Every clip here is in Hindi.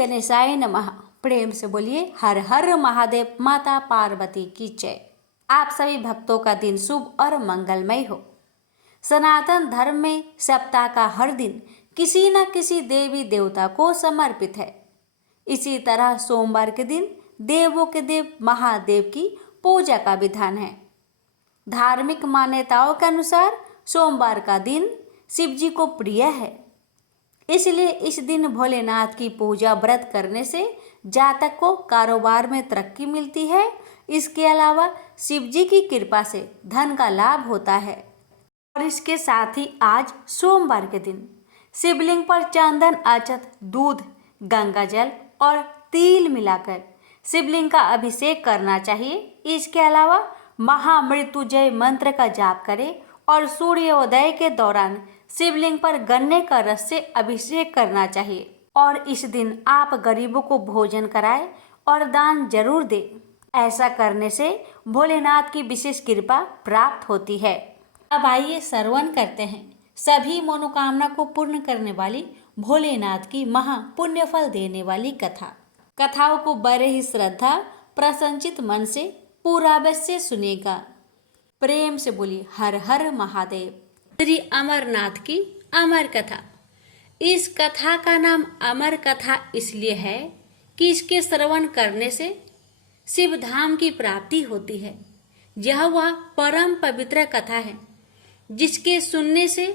गणेशाय नमः। प्रेम से बोलिए हर हर महादेव। माता पार्वती की जय। आप सभी भक्तों का दिन शुभ और मंगलमय हो। सनातन धर्म में सप्ताह का हर दिन किसी न किसी देवी देवता को समर्पित है। इसी तरह सोमवार के दिन देवों के देव महादेव की पूजा का विधान है। धार्मिक मान्यताओं के अनुसार सोमवार का दिन शिव जी को प्रिय है, इसलिए इस दिन भोलेनाथ की पूजा व्रत करने से जातक को कारोबार में तरक्की मिलती है। इसके अलावा शिव जी की कृपा से धन का लाभ होता है। और इसके साथ ही आज सोमवार के दिन शिवलिंग पर चंदन, अक्षत, दूध, गंगा जल और तिल मिलाकर शिवलिंग का अभिषेक करना चाहिए। इसके अलावा महामृत्युंजय मंत्र का जाप करें और सूर्योदय के दौरान शिवलिंग पर गन्ने का रस से अभिषेक करना चाहिए। और इस दिन आप गरीबों को भोजन कराएं और दान जरूर दें। ऐसा करने से भोलेनाथ की विशेष कृपा प्राप्त होती है। अब आइए श्रवण करते हैं सभी मनोकामना को पूर्ण करने वाली भोलेनाथ की महा पुण्य फल देने वाली कथा। कथाओं को बड़े ही श्रद्धा प्रसन्नचित मन से पूरा अवश्य सुनेगा। प्रेम से बोलिए हर हर महादेव। श्री अमरनाथ की अमर कथा। इस कथा का नाम अमर कथा इसलिए है कि इसके श्रवण करने से शिव धाम की प्राप्ति होती है। यह वह परम पवित्र कथा है जिसके सुनने से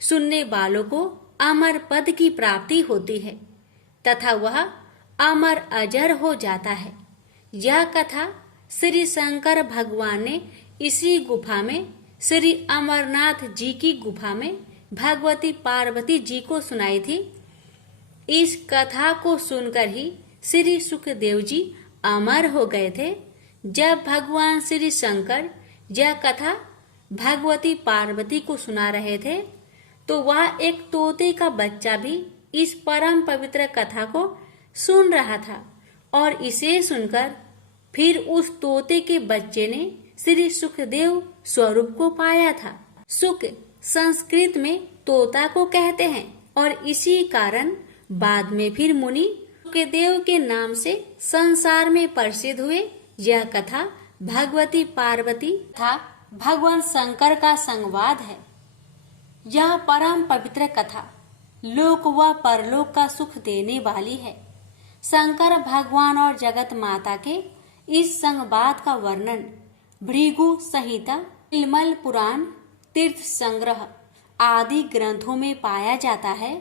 सुनने वालों को अमर पद की प्राप्ति होती है तथा वह अमर अजर हो जाता है। यह कथा श्री शंकर भगवान ने इसी गुफा में श्री अमरनाथ जी की गुफा में भगवती पार्वती जी को सुनाई थी। इस कथा को सुनकर ही श्री सुखदेव जी अमर हो गए थे। जब भगवान श्री शंकर यह कथा भगवती पार्वती को सुना रहे थे तो वह एक तोते का बच्चा भी इस परम पवित्र कथा को सुन रहा था और इसे सुनकर फिर उस तोते के बच्चे ने श्री सुखदेव स्वरूप को पाया था। सुख संस्कृत में तोता को कहते हैं और इसी कारण बाद में फिर मुनि सुखदेव के नाम से संसार में प्रसिद्ध हुए। यह कथा भगवती पार्वती तथा भगवान शंकर का संवाद है। यह परम पवित्र कथा लोक व परलोक का सुख देने वाली है। शंकर भगवान और जगत माता के इस संवाद का वर्णन भृगु संहिता, तिलमल पुराण, तीर्थ संग्रह आदि ग्रंथों में पाया जाता है।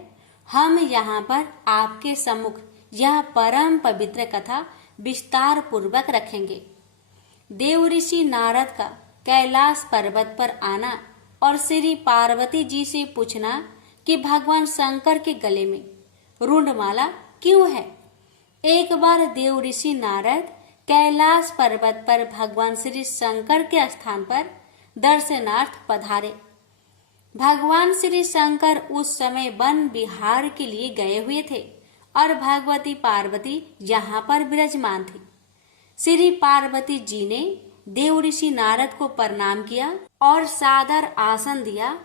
हम यहाँ पर आपके सम्मुख यह परम पवित्र कथा विस्तार पूर्वक रखेंगे। देव ऋषि नारद का कैलाश पर्वत पर आना और श्री पार्वती जी से पूछना कि भगवान शंकर के गले में रुंडमाला क्यों है। एक बार देव ऋषि नारद कैलाश पर्वत पर भगवान श्री शंकर के स्थान पर दर्शनार्थ पधारे। भगवान श्री शंकर उस समय वन विहार के लिए गए हुए थे और भगवती पार्वती यहाँ पर विराजमान थी। श्री पार्वती जी ने देव ऋषि नारद को प्रणाम किया और सादर आसन दिया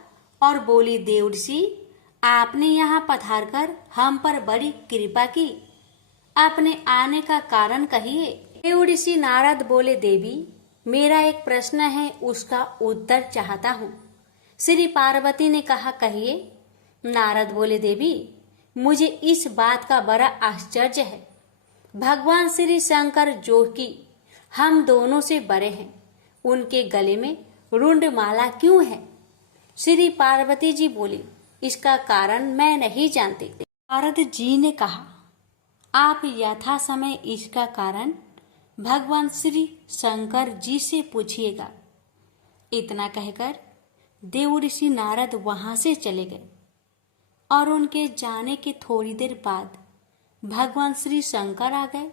और बोली, देव ऋषि आपने यहाँ पधार कर हम पर बड़ी कृपा की। अपने आने का कारण कहिए। देव ऋषि नारद बोले, देवी मेरा एक प्रश्न है, उसका उत्तर चाहता हूँ। श्री पार्वती ने कहा, कहिए। नारद बोले, देवी मुझे इस बात का बड़ा आश्चर्य है। भगवान श्री शंकर जो कि हम दोनों से बड़े हैं, उनके गले में रुंड माला क्यों है। श्री पार्वती जी बोली, इसका कारण मैं नहीं जानती। नारद जी ने कहा, आप यथा समय इसका कारण भगवान श्री शंकर जी से पूछिएगा। इतना कहकर देव ऋषि नारद वहां से चले गए और उनके जाने के थोड़ी देर बाद भगवान श्री शंकर आ गए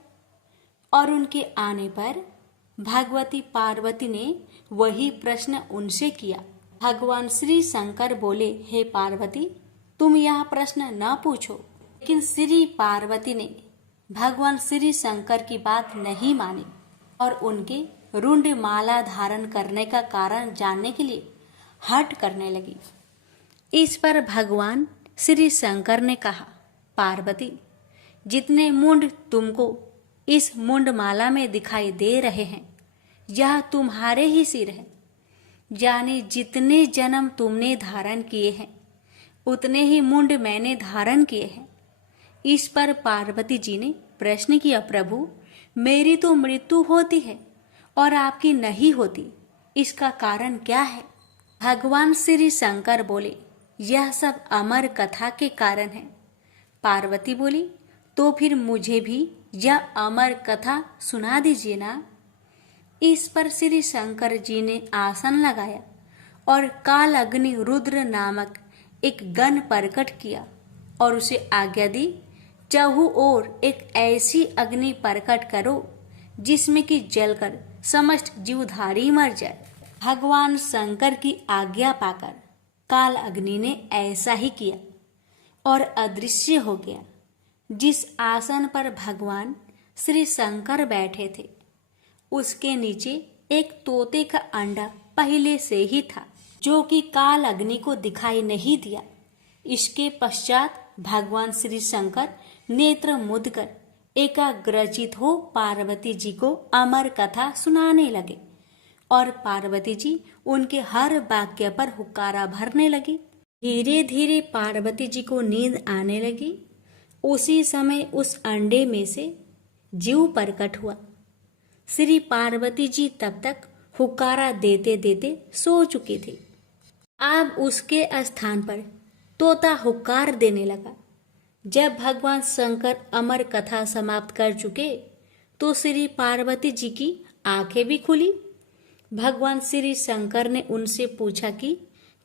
और उनके आने पर भगवती पार्वती ने वही प्रश्न उनसे किया। भगवान श्री शंकर बोले, हे पार्वती तुम यह प्रश्न न पूछो। लेकिन श्री पार्वती ने भगवान श्री शंकर की बात नहीं मानी और उनके रुंड माला धारण करने का कारण जानने के लिए हट करने लगी। इस पर भगवान श्री शंकर ने कहा, पार्वती जितने मुंड तुमको इस मुंडमाला में दिखाई दे रहे हैं, यह तुम्हारे ही सिर है। यानी जितने जन्म तुमने धारण किए हैं, उतने ही मुंड मैंने धारण किए हैं। इस पर पार्वती जी ने प्रश्न किया, प्रभु मेरी तो मृत्यु होती है और आपकी नहीं होती, इसका कारण क्या है? भगवान श्री शंकर बोले, यह सब अमर कथा के कारण है। पार्वती बोली, तो फिर मुझे भी यह अमर कथा सुना दीजिए ना। इस पर श्री शंकर जी ने आसन लगाया और काल अग्नि रुद्र नामक एक गण प्रकट किया और उसे आज्ञा दी, चहु ओर एक ऐसी अग्नि प्रकट करो जिसमें कि जलकर समस्त जीवधारी मर जाए। भगवान शंकर की आज्ञा पाकर काल अग्नि ने ऐसा ही किया और अदृश्य हो गया। जिस आसन पर भगवान श्री शंकर बैठे थे, उसके नीचे एक तोते का अंडा पहले से ही था, जो कि काल अग्नि को दिखाई नहीं दिया। इसके पश्चात भगवान श्री शंकर नेत्र मुद कर एकाग्रचित हो पार्वती जी को अमर कथा सुनाने लगे और पार्वती जी उनके हर वाक्य पर हुक्कारा भरने लगी। धीरे धीरे पार्वती जी को नींद आने लगी। उसी समय उस अंडे में से जीव प्रकट हुआ। श्री पार्वती जी तब तक हुक्कारा देते देते सो चुकी थी। अब उसके स्थान पर तोता हुक्कार देने लगा। जब भगवान शंकर अमर कथा समाप्त कर चुके तो श्री पार्वती जी की आंखें भी खुली। भगवान श्री शंकर ने उनसे पूछा कि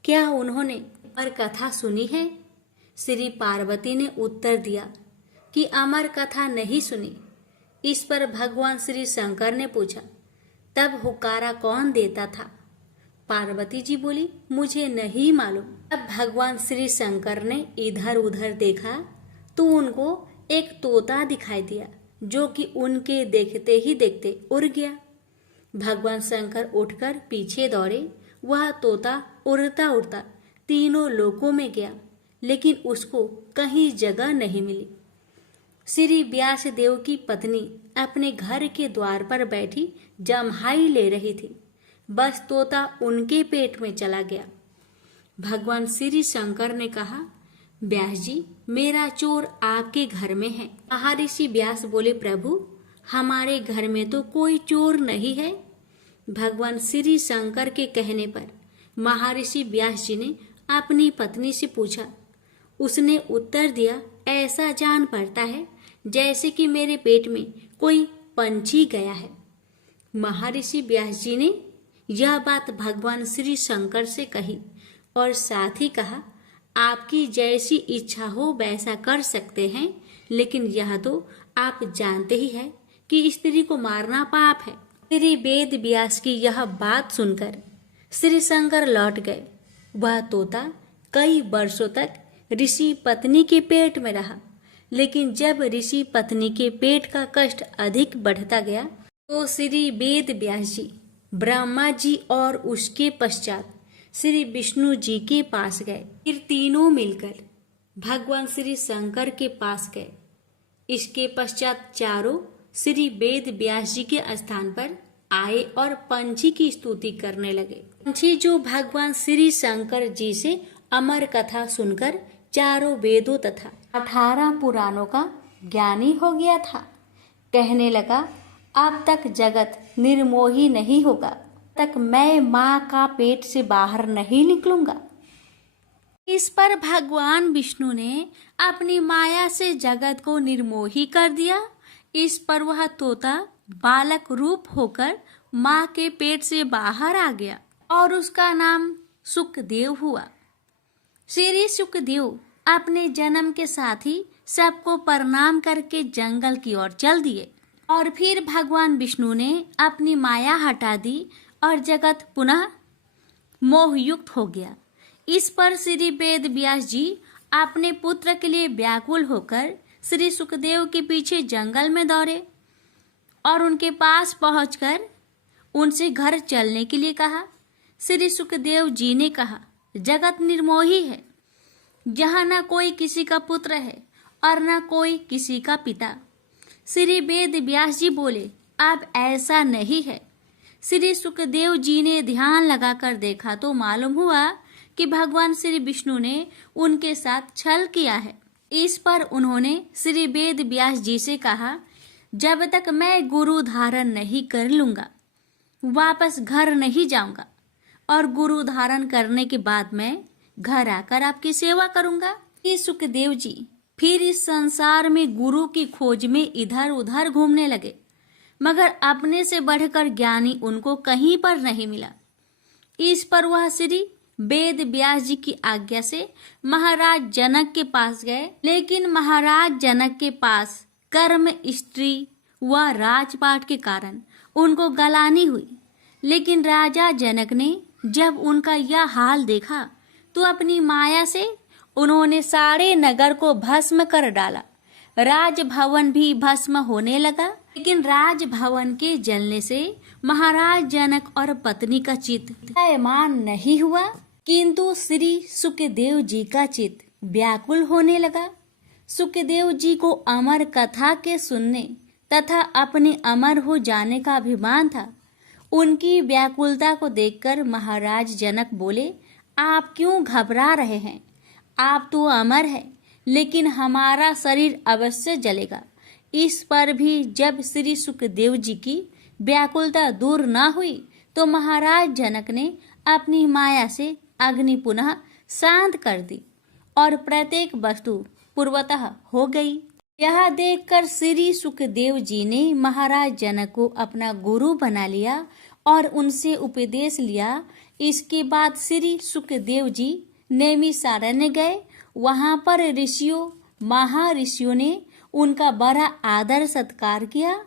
क्या उन्होंने अमर कथा सुनी है? श्री पार्वती ने उत्तर दिया कि अमर कथा नहीं सुनी। इस पर भगवान श्री शंकर ने पूछा, तब हुक्कारा कौन देता था? पार्वती जी बोली, मुझे नहीं मालूम। अब भगवान श्री शंकर ने इधर उधर देखा तो उनको एक तोता दिखाई दिया, जो कि उनके देखते ही देखते उड़ गया। भगवान शंकर उठकर पीछे दौड़े। वह तोता उड़ता उड़ता तीनों लोकों में गया, लेकिन उसको कहीं जगह नहीं मिली। श्री व्यास देव की पत्नी अपने घर के द्वार पर बैठी जम्हाई ले रही थी। बस तोता उनके पेट में चला गया। भगवान श्री शंकर ने कहा, व्यास जी, मेरा चोर आपके घर में है। महर्षि व्यास बोले, प्रभु हमारे घर में तो कोई चोर नहीं है। भगवान श्री शंकर के कहने पर महर्षि व्यास जी ने अपनी पत्नी से पूछा। उसने उत्तर दिया, ऐसा जान पड़ता है जैसे कि मेरे पेट में कोई पंछी गया है। महर्षि व्यास जी ने यह बात भगवान श्री शंकर से कही और साथ ही कहा, आपकी जैसी इच्छा हो वैसा कर सकते हैं, लेकिन यह तो आप जानते ही हैं कि स्त्री को मारना पाप है। श्री वेद व्यास की यह बात सुनकर श्री शंकर लौट गए। वह तोता कई वर्षों तक ऋषि पत्नी के पेट में रहा, लेकिन जब ऋषि पत्नी के पेट का कष्ट अधिक बढ़ता गया तो श्री वेद व्यास जी ब्रह्मा जी और उसके पश्चात श्री विष्णु जी के पास गए। फिर तीनों मिलकर भगवान श्री शंकर के पास गए। इसके पश्चात चारों श्री वेद व्यास जी के स्थान पर आए और पंछी की स्तुति करने लगे। पंछी जो भगवान श्री शंकर जी से अमर कथा सुनकर चारों वेदों तथा 18 पुराणों का ज्ञानी हो गया था। कहने लगा, अब तक जगत निर्मोही नहीं होगा तक मैं माँ का पेट से बाहर नहीं निकलूंगा। इस पर भगवान विष्णु ने अपनी माया से जगत को निर्मोही कर दिया। इस पर वह तोता बालक रूप होकर माँ के पेट से बाहर आ गया और उसका नाम सुखदेव हुआ। श्री सुखदेव अपने जन्म के साथ ही सबको प्रणाम करके जंगल की ओर चल दिए और फिर भगवान विष्णु ने अपनी माया हटा दी और जगत पुनः मोहयुक्त हो गया। इस पर श्री वेद व्यास जी अपने पुत्र के लिए व्याकुल होकर श्री सुखदेव के पीछे जंगल में दौड़े और उनके पास पहुंचकर उनसे घर चलने के लिए कहा। श्री सुखदेव जी ने कहा, जगत निर्मोही है, जहाँ न कोई किसी का पुत्र है और न कोई किसी का पिता। श्री वेद व्यास जी बोले, अब ऐसा नहीं है। श्री सुखदेव जी ने ध्यान लगाकर देखा तो मालूम हुआ कि भगवान श्री विष्णु ने उनके साथ छल किया है। इस पर उन्होंने श्री वेद व्यास जी से कहा, जब तक मैं गुरु धारण नहीं कर लूंगा वापस घर नहीं जाऊंगा, और गुरु धारण करने के बाद मैं घर आकर आपकी सेवा करूंगा। ये सुखदेव जी फिर इस संसार में गुरु की खोज में इधर उधर घूमने लगे, मगर अपने से बढ़कर ज्ञानी उनको कहीं पर नहीं मिला। इस पर वह श्री वेद व्यास जी की आज्ञा से महाराज जनक के पास गए, लेकिन महाराज जनक के पास कर्म स्त्री व राजपाट के कारण उनको गलानी हुई। लेकिन राजा जनक ने जब उनका यह हाल देखा तो अपनी माया से उन्होंने सारे नगर को भस्म कर डाला। राजभवन भी भस्म होने लगा, लेकिन राजभवन के जलने से महाराज जनक और पत्नी का चित्त पैमान नहीं हुआ, किंतु श्री सुखदेव जी का चित्त व्याकुल होने लगा। सुखदेव जी को अमर कथा के सुनने तथा अपने अमर हो जाने का अभिमान था। उनकी व्याकुलता को देखकर महाराज जनक बोले, आप क्यों घबरा रहे हैं? आप तो अमर है, लेकिन हमारा शरीर अवश्य जलेगा। इस पर भी जब श्री सुखदेव जी की व्याकुलता दूर न हुई तो महाराज जनक ने अपनी माया से अग्नि पुनः शांत कर दी और प्रत्येक वस्तु पूर्वतः हो गई। यह देखकर श्री सुखदेव जी ने महाराज जनक को अपना गुरु बना लिया और उनसे उपदेश लिया। इसके बाद श्री सुखदेव जी नैमिषारण्य गए। वहां पर ऋषियों महर्षियों ने उनका बड़ा आदर सत्कार किया।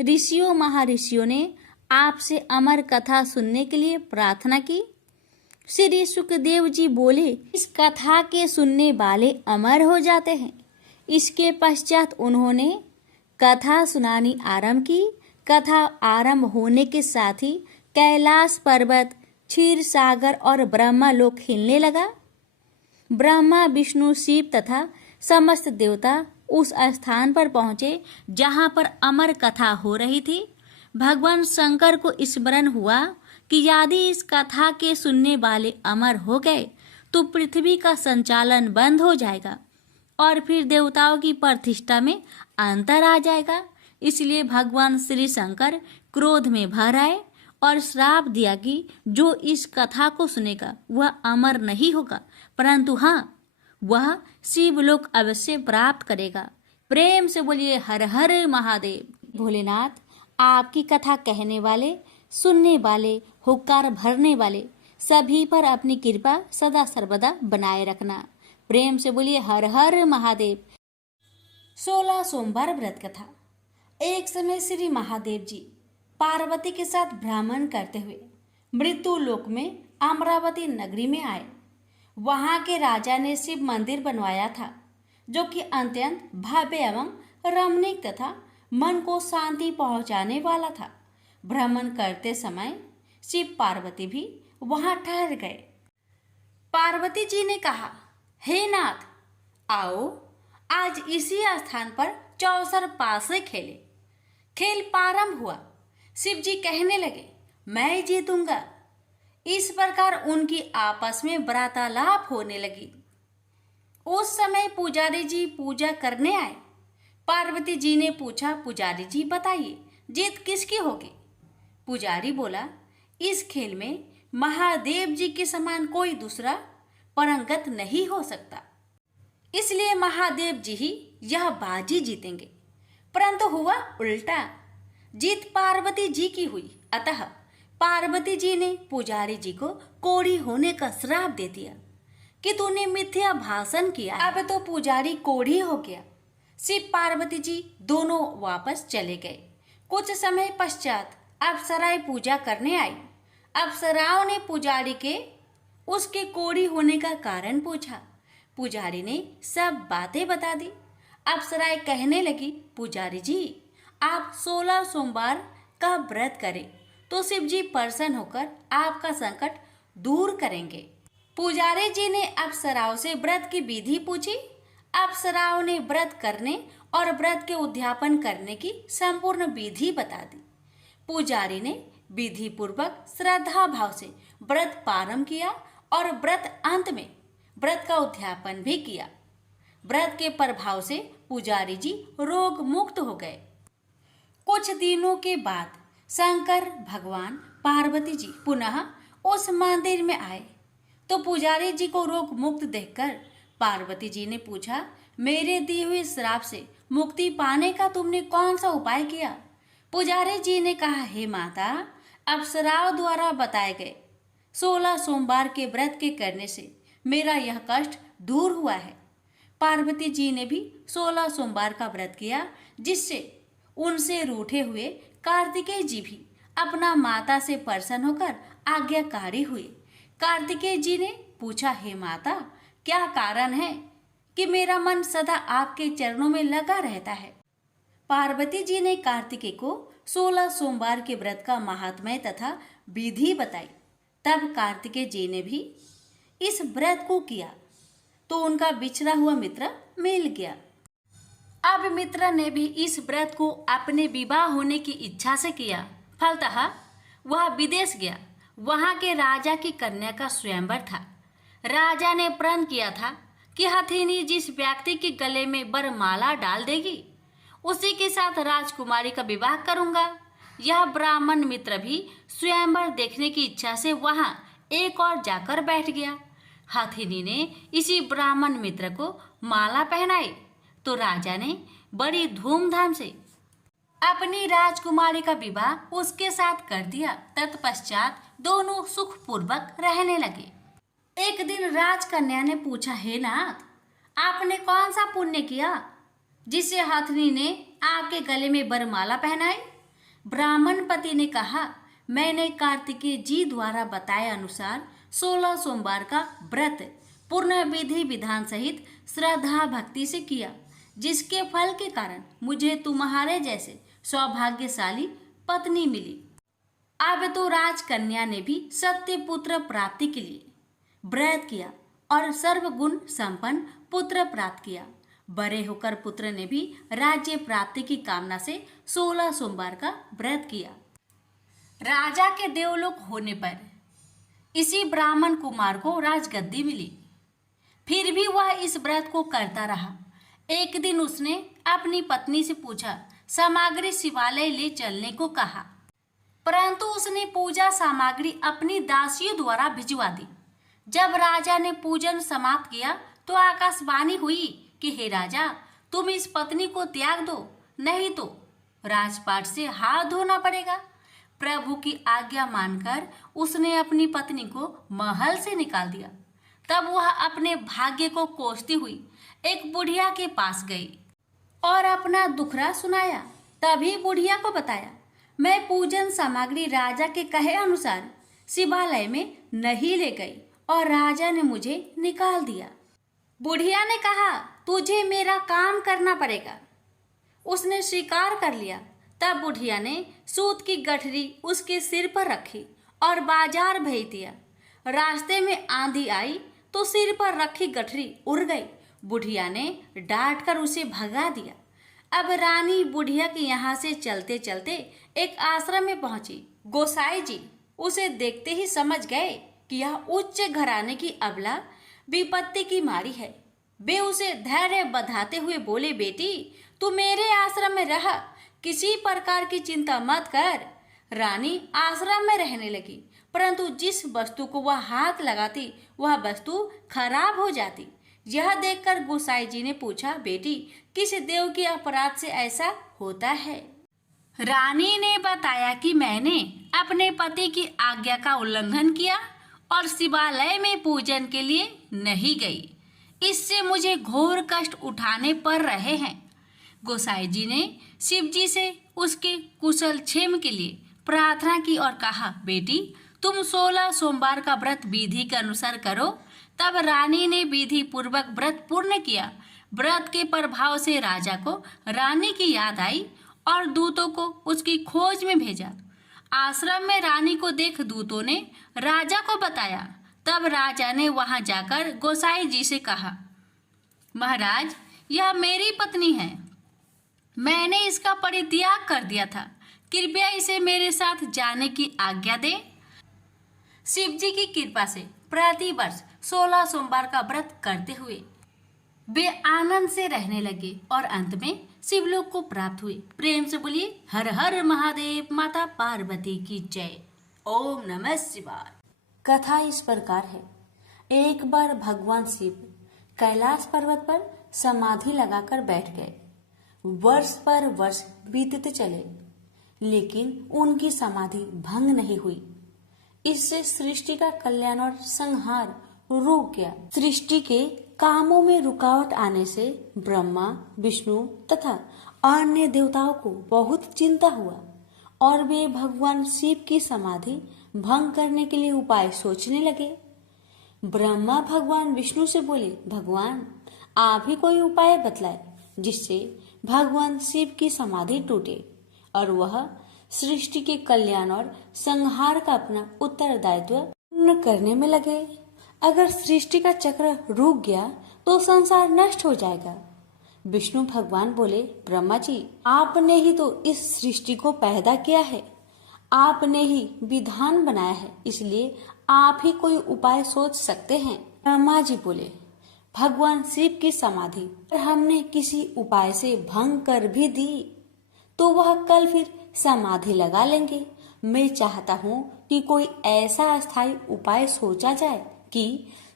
ऋषियों महर्षियों ने आपसे अमर कथा सुनने के लिए प्रार्थना की। श्री सुखदेव जी बोले, इस कथा के सुनने वाले अमर हो जाते हैं। इसके पश्चात उन्होंने कथा सुनानी आरंभ की। कथा आरंभ होने के साथ ही कैलाश पर्वत, क्षीर सागर और ब्रह्मलोक हिलने लगा। ब्रह्मा, विष्णु, शिव तथा समस्त देवता उस स्थान पर पहुंचे जहां पर अमर कथा हो रही थी। भगवान शंकर को स्मरण हुआ कि यदि इस कथा के सुनने वाले अमर हो गए तो पृथ्वी का संचालन बंद हो जाएगा और फिर देवताओं की प्रतिष्ठा में अंतर आ जाएगा। इसलिए भगवान श्री शंकर क्रोध में भर आए और श्राप दिया कि जो इस कथा को सुनेगा वह अमर नहीं होगा, परंतु हाँ, वह शिवलोक अवश्य प्राप्त करेगा। प्रेम से बोलिए हर हर महादेव। भोलेनाथ, आपकी कथा कहने वाले, सुनने वाले, हुक्कार भरने वाले सभी पर अपनी कृपा सदा सर्वदा बनाए रखना। प्रेम से बोलिए हर हर महादेव। 16 सोमवार व्रत कथा। एक समय श्री महादेव जी पार्वती के साथ भ्रमण करते हुए मृत्यु लोक में अमरावती नगरी में आए। वहां के राजा ने शिव मंदिर बनवाया था, जो कि अत्यंत भव्य एवं रमणीक तथा मन को शांति पहुंचाने वाला था। भ्रमण करते समय शिव पार्वती भी वहां ठहर गए। पार्वती जी ने कहा, हे नाथ, आओ आज इसी स्थान पर चौसर पासे खेले। खेल प्रारंभ हुआ। शिव जी कहने लगे, मैं जीतूंगा। इस प्रकार उनकी आपस में वार्तालाप होने लगी। उस समय पुजारी जी पूजा करने आए। पार्वती जी ने पूछा, पुजारी जी बताइए, जीत किसकी होगी? पुजारी बोला, इस खेल में महादेव जी के समान कोई दूसरा परंगत नहीं हो सकता, इसलिए महादेव जी ही यह बाजी जीतेंगे। परंतु हुआ उल्टा, जीत पार्वती जी की हुई। अतः पार्वती जी ने पुजारी जी को कोढ़ी होने का श्राप दे दिया कि तूने मिथ्या भाषण किया। अब तो पुजारी कोढ़ी हो गया। शिव पार्वती जी दोनों वापस चले गए। कुछ समय पश्चात अप्सराएं पूजा करने आई। अप्सराओं ने पुजारी के उसके कोढ़ी होने का कारण पूछा। पुजारी ने सब बातें बता दी। अप्सराएं कहने लगी, पुजारी जी, आप 16 सोमवार का व्रत करें तो शिव जी प्रसन्न होकर आपका संकट दूर करेंगे। पुजारी जी ने अप्सराओं से व्रत की विधि पूछी। अप्सराओं ने व्रत करने और व्रत के उद्यापन करने की संपूर्ण विधि बता दी। पुजारी ने विधि पूर्वक श्रद्धा भाव से व्रत प्रारंभ किया और व्रत अंत में व्रत का उद्यापन भी किया। व्रत के प्रभाव से पुजारी जी रोग मुक्त हो गए। कुछ दिनों के बाद शंकर भगवान पार्वती जी पुनः उस मंदिर में आए तो पुजारी जी को रोग मुक्त देखकर पार्वती जी ने पूछा, मेरे दिए हुए श्राप से मुक्ति पाने का तुमने कौन सा उपाय किया? पुजारी जी ने कहा, हे माता, अप्सराओं द्वारा बताए गए 16 सोमवार के व्रत के करने से मेरा यह कष्ट दूर हुआ है। पार्वती जी ने भी 16 सोमवार का व्रत किया, जिससे उनसे रूठे हुए कार्तिकेय जी भी अपना माता से प्रसन्न होकर आज्ञाकारी हुए। कार्तिकेय जी ने पूछा, हे माता, क्या कारण है कि मेरा मन सदा आपके चरणों में लगा रहता है? पार्वती जी ने कार्तिकेय को 16 सोमवार के व्रत का महात्म्य तथा विधि बताई। तब कार्तिकेय जी ने भी इस व्रत को किया तो उनका बिछड़ा हुआ मित्र मिल गया। अब मित्र ने भी इस व्रत को अपने विवाह होने की इच्छा से किया। फलतः वह विदेश गया। वहां के राजा की कन्या का स्वयंवर था। राजा ने प्रण किया था कि हथिनी जिस व्यक्ति के गले में वरमाला डाल देगी उसी के साथ राजकुमारी का विवाह करूंगा। यह ब्राह्मण मित्र भी स्वयंवर देखने की इच्छा से वहां एक और जाकर बैठ गया। हथिनी ने इसी ब्राह्मण मित्र को माला पहनाई तो राजा ने बड़ी धूमधाम से अपनी राजकुमारी का विवाह उसके साथ कर दिया। तत्पश्चात दोनों सुखपूर्वक रहने लगे। एक दिन राजकन्या ने पूछा, हे नाथ, आपने कौन सा पुण्य किया जिससे हथिनी ने आपके गले में वरमाला पहनाई? ब्राह्मण पति ने कहा, मैंने कार्तिकेय जी द्वारा बताए अनुसार 16 सोमवार का व्रत पूर्ण विधि विधान सहित श्रद्धा भक्ति से किया, जिसके फल के कारण मुझे तुम्हारे जैसे सौभाग्यशाली पत्नी मिली। अब तो राजकन्या ने भी सत्य पुत्र प्राप्ति के लिए व्रत किया और सर्वगुण संपन्न पुत्र प्राप्त किया। बड़े होकर पुत्र ने भी राज्य प्राप्ति की कामना से 16 सोमवार का व्रत किया। राजा के देवलोक होने पर इसी ब्राह्मण कुमार को राजगद्दी मिली। फिर भी वह इस व्रत को करता रहा। एक दिन उसने अपनी पत्नी से पूछा, सामग्री शिवालय ले चलने को कहा, परंतु उसने पूजा सामग्री अपनी दासियों द्वारा भिजवा दी। जब राजा ने पूजन समाप्त किया तो आकाशवाणी हुई कि हे राजा, तुम इस पत्नी को त्याग दो, नहीं तो राजपाट से हाथ धोना पड़ेगा। प्रभु की आज्ञा मानकर उसने अपनी पत्नी को महल से निकाल दिया। तब वह अपने भाग्य को कोसती हुई एक बुढ़िया के पास गई और अपना दुखड़ा सुनाया। तभी बुढ़िया को बताया, मैं पूजन सामग्री राजा के कहे अनुसार शिवालय में नहीं ले गई और राजा ने मुझे निकाल दिया। बुढ़िया ने कहा, तुझे मेरा काम करना पड़ेगा। उसने स्वीकार कर लिया। तब बुढ़िया ने सूत की गठरी उसके सिर पर रखी और बाजार भेज दिया। रास्ते में आंधी आई तो सिर पर रखी गठरी उड़ गई। बुढ़िया ने डांट कर उसे भगा दिया। अब रानी बुढ़िया के यहाँ से चलते चलते एक आश्रम में पहुंची। गोसाई जी उसे देखते ही समझ गए कि यह उच्च घराने की अबला विपत्ति की मारी है। वे उसे धैर्य बंधाते हुए बोले, बेटी, तू मेरे आश्रम में रह, किसी प्रकार की चिंता मत कर। रानी आश्रम में रहने लगी, परंतु जिस वस्तु को वह हाथ लगाती वह वस्तु खराब हो जाती। यह देखकर गोसाई जी ने पूछा, बेटी, किस देव के अपराध से ऐसा होता है? रानी ने बताया कि मैंने अपने पति की आज्ञा का उल्लंघन किया और शिवालय में पूजन के लिए नहीं गई। इससे मुझे घोर कष्ट उठाने पड़ रहे हैं। गोसाई जी ने शिव जी से उसके कुशल क्षेम के लिए प्रार्थना की और कहा, बेटी, तुम 16 सोमवार का व्रत विधि के अनुसार करो। तब रानी ने विधि पूर्वक व्रत पूर्ण किया। व्रत के प्रभाव से राजा को रानी की याद आई और दूतों को उसकी खोज में भेजा। आश्रम में रानी को देख दूतों ने राजा को बताया। तब राजा ने वहां जाकर गोसाई जी से कहा, महाराज, यह मेरी पत्नी है। मैंने इसका परित्याग कर दिया था। कृपया इसे मेरे साथ जाने की आज्ञा दें। शिव जी की कृपा से प्रतिवर्ष 16 सोमवार का व्रत करते हुए वे आनंद से रहने लगे और अंत में शिवलोक को प्राप्त हुए। प्रेम से बोलिए हर हर महादेव, माता पार्वती की जय। ओम नमः शिवाय। कथा इस प्रकार है। एक बार भगवान शिव कैलाश पर्वत पर समाधि लगाकर बैठ गए। वर्ष पर वर्ष बीतते चले, लेकिन उनकी समाधि भंग नहीं हुई। इससे सृष्टि का कल्याण और संहार रुक गया। सृष्टि के कामों में रुकावट आने से ब्रह्मा, विष्णु तथा अन्य देवताओं को बहुत चिंता हुआ और वे भगवान शिव की समाधि भंग करने के लिए उपाय सोचने लगे। ब्रह्मा भगवान विष्णु से बोले, भगवान आप ही कोई उपाय बतलाए जिससे भगवान शिव की समाधि टूटे और वह सृष्टि के कल्याण और संहार का अपना उत्तरदायित्व पूर्ण करने में लगे। अगर सृष्टि का चक्र रुक गया तो संसार नष्ट हो जाएगा। विष्णु भगवान बोले, ब्रह्मा जी आपने ही तो इस सृष्टि को पैदा किया है, आपने ही विधान बनाया है, इसलिए आप ही कोई उपाय सोच सकते हैं। ब्रह्मा जी बोले, भगवान शिव की समाधि हमने किसी उपाय से भंग कर भी दी तो वह कल फिर समाधि लगा लेंगे। मैं चाहता हूँ कि कोई ऐसा अस्थायी उपाय सोचा जाए कि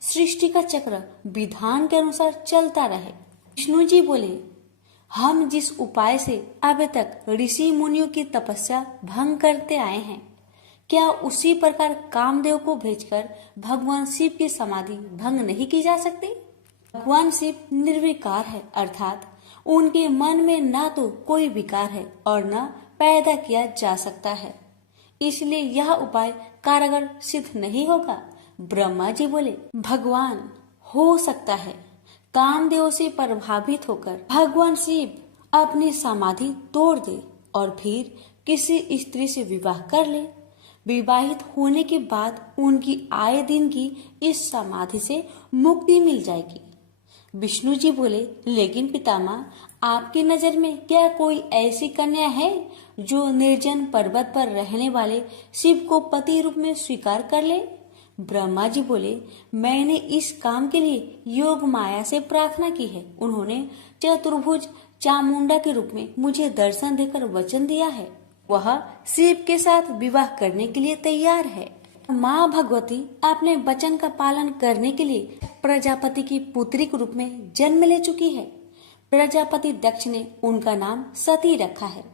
सृष्टि का चक्र विधान के अनुसार चलता रहे। विष्णु जी बोले, हम जिस उपाय से अब तक ऋषि मुनियों की तपस्या भंग करते आए हैं, क्या उसी प्रकार कामदेव को भेजकर भगवान शिव की समाधि भंग नहीं की जा सकती? भगवान शिव निर्विकार है, अर्थात उनके मन में न तो कोई विकार है और न पैदा किया जा सकता है, इसलिए यह उपाय कारगर सिद्ध नहीं होगा। ब्रह्मा जी बोले, भगवान हो सकता है कामदेव से प्रभावित होकर भगवान शिव अपनी समाधि तोड़ दे और फिर किसी स्त्री से विवाह कर ले। विवाहित होने के बाद उनकी आए दिन की इस समाधि से मुक्ति मिल जाएगी। विष्णु जी बोले, लेकिन पितामह आपकी नजर में क्या कोई ऐसी कन्या है जो निर्जन पर्वत पर रहने वाले शिव को पति रूप में स्वीकार कर ले? ब्रह्मा जी बोले, मैंने इस काम के लिए योग माया से प्रार्थना की है। उन्होंने चतुर्भुज चामुंडा के रूप में मुझे दर्शन देकर वचन दिया है, वह शिव के साथ विवाह करने के लिए तैयार है। माँ भगवती अपने वचन का पालन करने के लिए प्रजापति की पुत्री के रूप में जन्म ले चुकी है। प्रजापति दक्ष ने उनका नाम सती रखा है।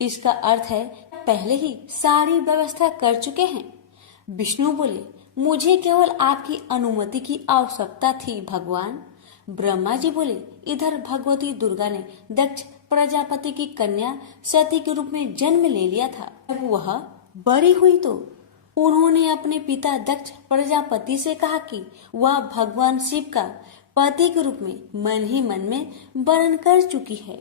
इसका अर्थ है पहले ही सारी व्यवस्था कर चुके हैं। विष्णु बोले, मुझे केवल आपकी अनुमति की आवश्यकता थी भगवान। ब्रह्मा जी बोले, इधर भगवती दुर्गा ने दक्ष प्रजापति की कन्या सती के रूप में जन्म ले लिया था। जब वह बड़ी हुई तो उन्होंने अपने पिता दक्ष प्रजापति से कहा कि वह भगवान शिव का पति के रूप में मन ही मन में वर्ण कर चुकी है।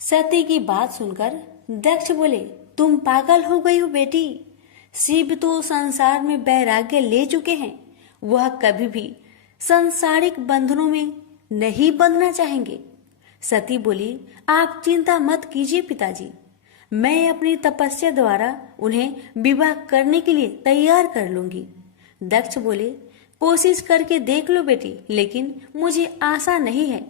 सती की बात सुनकर दक्ष बोले, तुम पागल हो गई हो बेटी, शिव तो संसार में वैराग्य ले चुके हैं, वह कभी भी सांसारिक बंधनों में नहीं बंधना चाहेंगे। सती बोली, आप चिंता मत कीजिए पिताजी, मैं अपनी तपस्या द्वारा उन्हें विवाह करने के लिए तैयार कर लूंगी। दक्ष बोले, कोशिश करके देख लो बेटी, लेकिन मुझे आशा नहीं है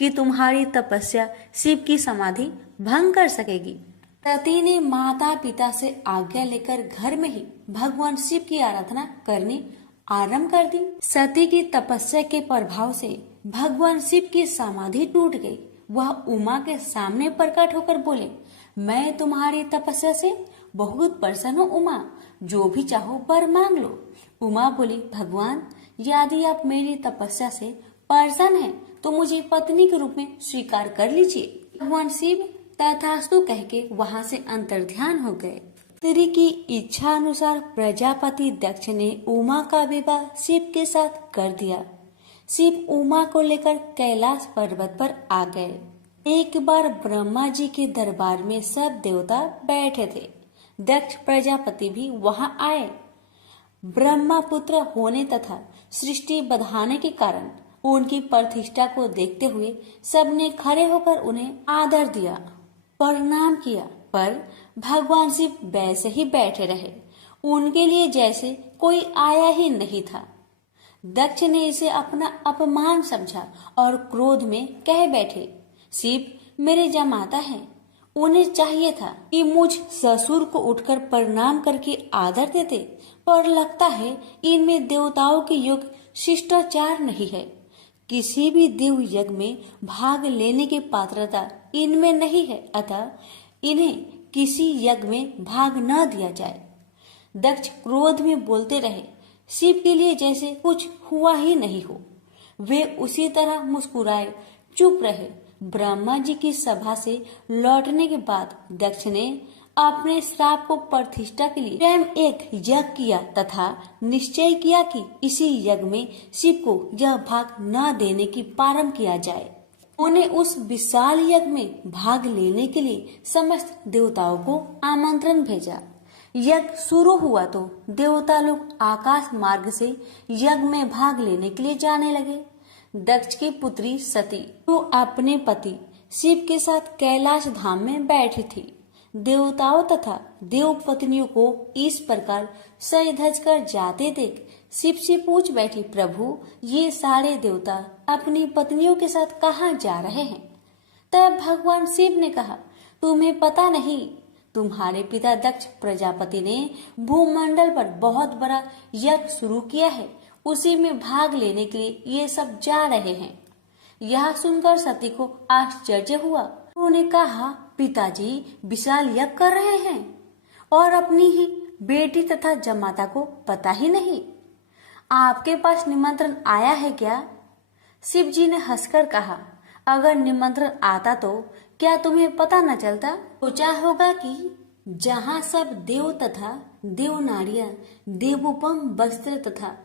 कि तुम्हारी तपस्या शिव की समाधि भंग कर सकेगी। सती ने माता पिता से आज्ञा लेकर घर में ही भगवान शिव की आराधना करनी आरंभ कर दी। सती की तपस्या के प्रभाव से भगवान शिव की समाधि टूट गई। वह उमा के सामने प्रकट होकर बोले, मैं तुम्हारी तपस्या से बहुत प्रसन्न हूँ उमा, जो भी चाहो वर मांग लो। उमा बोली, भगवान यदि आप मेरी तपस्या से प्रसन्न हैं तो मुझे पत्नी के रूप में स्वीकार कर लीजिए। भगवान शिव तथास्तु कह के वहाँ से अंतर्ध्यान हो गए। स्त्री की इच्छा अनुसार प्रजापति दक्ष ने उमा का विवाह शिव के साथ कर दिया। शिव उमा को लेकर कैलाश पर्वत पर आ गए। एक बार ब्रह्मा जी के दरबार में सब देवता बैठे थे। दक्ष प्रजापति भी वहां आए। ब्रह्मा पुत्र होने तथा सृष्टि बढ़ाने के कारण उनकी प्रतिष्ठा को देखते हुए सबने खड़े होकर उन्हें आदर दिया, प्रणाम किया, पर भगवान शिव वैसे ही बैठे रहे, उनके लिए जैसे कोई आया ही नहीं था। दक्ष ने इसे अपना अपमान समझा और क्रोध में कह बैठे, शिव मेरे जमाता हैं, उन्हें चाहिए था कि मुझ ससुर को उठकर प्रणाम करके आदर देते, पर लगता है इनमें देवताओं के युग शिष्टाचार नहीं है। किसी भी देव यज्ञ में भाग लेने की पात्रता इनमें नहीं है, अतः इन्हें किसी यज्ञ में भाग न दिया जाए। दक्ष क्रोध में बोलते रहे, शिव के लिए जैसे कुछ हुआ ही नहीं हो। वे उसी तरह मुस्कुराए चुप रहे। ब्रह्मा जी की सभा से लौटने के बाद दक्ष ने अपने श्राप को प्रतिष्ठा के लिए स्वयं एक यज्ञ किया तथा निश्चय किया कि इसी यज्ञ में शिव को यह भाग न देने की प्रारंभ किया जाए। उन्हें उस विशाल यज्ञ में भाग लेने के लिए समस्त देवताओं को आमंत्रण भेजा। यज्ञ शुरू हुआ तो देवता लोग आकाश मार्ग से यज्ञ में भाग लेने के लिए जाने लगे। दक्ष की पुत्री सती तो अपने पति शिव के साथ कैलाश धाम में बैठी थी। देवताओं तथा देव पत्नियों को इस प्रकार सज धज कर जाते देख शिव से पूछ बैठी, प्रभु ये सारे देवता अपनी पत्नियों के साथ कहाँ जा रहे हैं? तब भगवान शिव ने कहा, तुम्हें पता नहीं, तुम्हारे पिता दक्ष प्रजापति ने भूमंडल पर बहुत बड़ा यज्ञ शुरू किया है, उसी में भाग लेने के लिए ये सब जा रहे हैं। यह सुनकर सती को आश्चर्य हुआ। उन्होंने कहा, पिताजी विशाल यज्ञ कर रहे हैं और अपनी ही बेटी तथा जमाता को पता ही नहीं। आपके पास निमंत्रण आया है क्या? शिव जी ने हंसकर कहा, अगर निमंत्रण आता तो क्या तुम्हें पता न चलता? सोचा होगा कि जहाँ सब देव तथा देव नारियां देवोपम वस्त्र तथा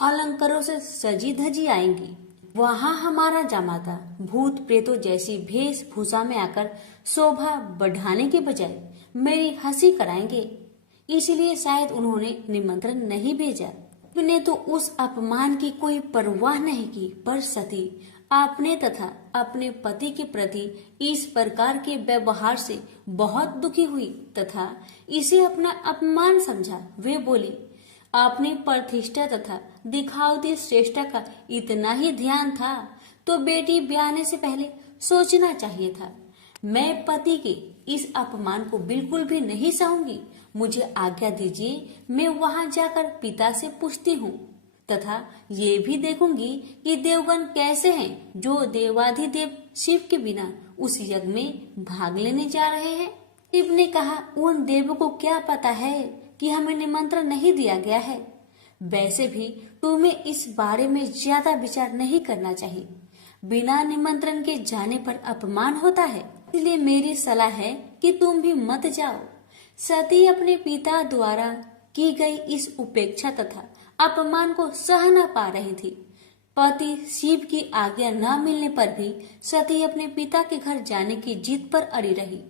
अलंकारों से सजी धजी आएंगी, वहाँ हमारा जमाता भूत प्रेतों जैसी वेशभूषा में आकर शोभा बढ़ाने के बजाय मेरी हंसी कराएंगे। इसलिए शायद उन्होंने निमंत्रण नहीं भेजा। ने तो उस अपमान की कोई परवाह नहीं की, पर सती अपने तथा अपने पति के प्रति इस प्रकार के व्यवहार से बहुत दुखी हुई तथा इसे अपना अपमान समझा। वे बोली, अपनी प्रतिष्ठा तथा दिखावती श्रेष्ठता का इतना ही ध्यान था तो बेटी ब्याहने से पहले सोचना चाहिए था। मैं पति के इस अपमान को बिल्कुल भी नहीं सहूंगी। मुझे आज्ञा दीजिए, मैं वहां जाकर पिता से पूछती हूँ तथा ये भी देखूंगी कि देवगण कैसे हैं जो देवाधिदेव शिव के बिना उस यज्ञ में भाग लेने जा रहे हैं। शिव ने कहा, उन देवों को क्या पता है कि हमें निमंत्रण नहीं दिया गया है। वैसे भी तुम्हें इस बारे में ज्यादा विचार नहीं करना चाहिए। बिना निमंत्रण के जाने पर अपमान होता है, इसलिए मेरी सलाह है कि तुम भी मत जाओ। सती अपने पिता द्वारा की गई इस उपेक्षा तथा अपमान को सह न पा रही थी। पति शिव की आज्ञा न मिलने पर भी सती अपने पिता के घर जाने की जिद पर अड़ी रही।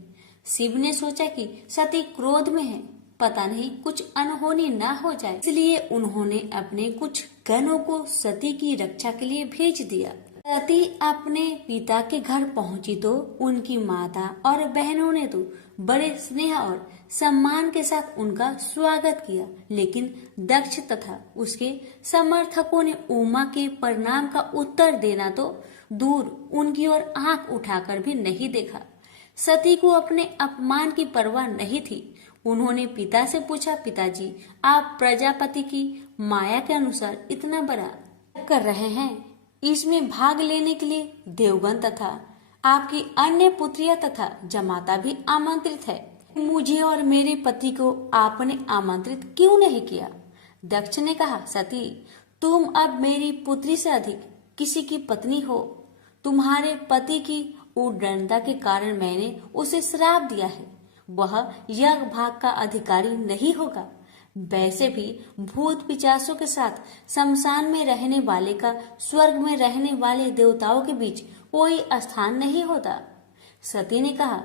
शिव ने सोचा कि सती क्रोध में है, पता नहीं कुछ अनहोनी न हो जाए, इसलिए उन्होंने अपने कुछ गणों को सती की रक्षा के लिए भेज दिया। सती अपने पिता के घर पहुंची तो उनकी माता और बहनों ने तो बड़े स्नेह और सम्मान के साथ उनका स्वागत किया, लेकिन दक्ष तथा उसके समर्थकों ने उमा के प्रणाम का उत्तर देना तो दूर उनकी ओर आंख उठाकर भी नहीं देखा। सती को अपने अपमान की परवाह नहीं थी। उन्होंने पिता से पूछा, पिताजी आप प्रजापति की माया के अनुसार इतना बड़ा कर रहे हैं, इसमें भाग लेने के लिए देवगण तथा आपकी अन्य पुत्रियां तथा जमाता भी आमंत्रित है, मुझे और मेरे पति को आपने आमंत्रित क्यों नहीं किया? दक्ष ने कहा, सती तुम अब मेरी पुत्री से अधिक किसी की पत्नी हो। तुम्हारे पति की उद्दंडता के कारण मैंने उसे श्राप दिया है, वह यज्ञ भाग का अधिकारी नहीं होगा। वैसे भी भूत पिचासों के साथ शमशान में रहने वाले का स्वर्ग में रहने वाले देवताओं के बीच कोई स्थान नहीं होता। सती ने कहा,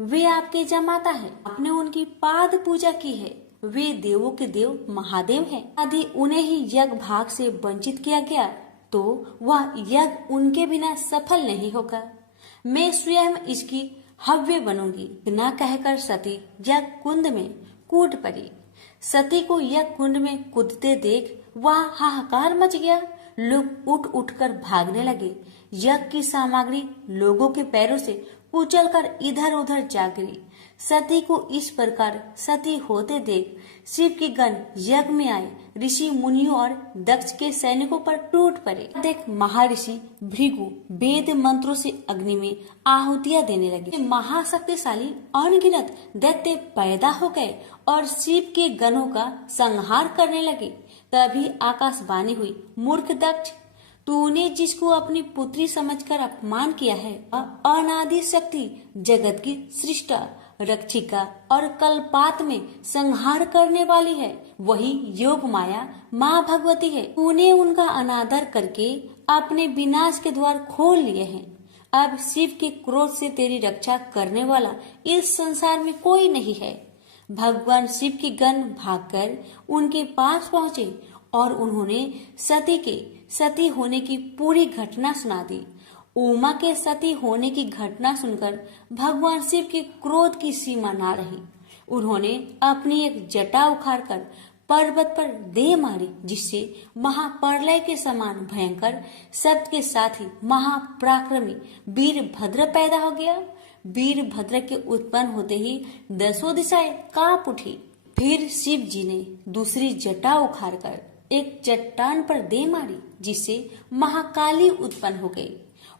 वे आपके जमाता है, आपने उनकी पाद पूजा की है, वे देवों के देव महादेव हैं। यदि उन्हें ही यज्ञ भाग से वंचित किया गया तो वह यज्ञ उनके बिना सफल नहीं होगा। मैं स्वयं इसकी हव्य बनूंगी। न कहकर सती यज्ञ कुंड में कूद पड़ी। सती को यज्ञ कुंड में कूदते देख वहां हाहाकार मच गया। लोग उठ उठकर भागने लगे। यज्ञ की सामग्री लोगों के पैरों से कुचलकर इधर उधर जा गिरी। सती को इस प्रकार सती होते देख शिव के गण यज्ञ में आए। ऋषि मुनियों और दक्ष के सैनिकों पर टूट पड़े। देख महर्षि भृगु वेद मंत्रों से अग्नि में आहुतियां देने लगे। महाशक्तिशाली अनगिनत दैत्य पैदा हो गए और शिव के गणों का संहार करने लगे। तभी आकाशवाणी हुई, मूर्ख दक्ष, तूने जिसको अपनी पुत्री समझकर अपमान किया है, अनादि शक्ति जगत की सृष्टा, रक्षिका और कल्पात में संहार करने वाली है, वही योग माया माँ भगवती है। तूने उनका अनादर करके अपने विनाश के द्वार खोल लिए हैं। अब शिव के क्रोध से तेरी रक्षा करने वाला इस संसार में कोई नहीं है। भगवान शिव के गण भागकर उनके पास पहुँचे और उन्होंने सती के सती होने की पूरी घटना सुना दी। उमा के सती होने की घटना सुनकर भगवान शिव के क्रोध की सीमा ना रही। उन्होंने अपनी एक जटा उखाड़कर पर्वत पर दे मारी, जिससे महाप्रलय के समान भयंकर शब्द के साथ ही महापराक्रमी वीरभद्र पैदा हो गया। वीरभद्र के उत्पन्न होते ही 10 दिशाएं कांप उठी। फिर शिव जी ने दूसरी जटा उखाड़कर एक चट्टान पर दे मारी, जिससे महाकाली उत्पन्न हो गई।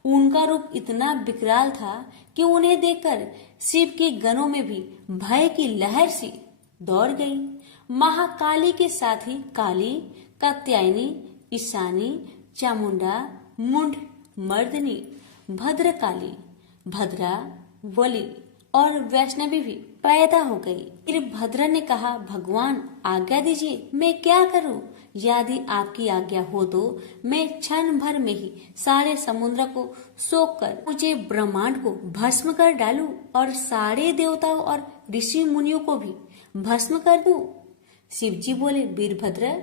उनका रूप इतना विकराल था कि उन्हें देखकर शिव के गणों में भी भय की लहर सी दौड़ गई। महाकाली के साथ ही काली, कात्यायनी, ईशानी, चामुंडा, मुंड, मर्दनी, भद्रकाली, भद्रा, बलि और वैष्णवी भी पैदा हो गई। फिर भद्रा ने कहा, भगवान आज्ञा दीजिए, मैं क्या करूं? यदि आपकी आज्ञा हो तो मैं क्षण भर में ही सारे समुद्र को सोख कर मुझे ब्रह्मांड को भस्म कर डालूं और सारे देवताओं और ऋषि मुनियों को भी भस्म कर दूं। शिव जी बोले, वीरभद्र,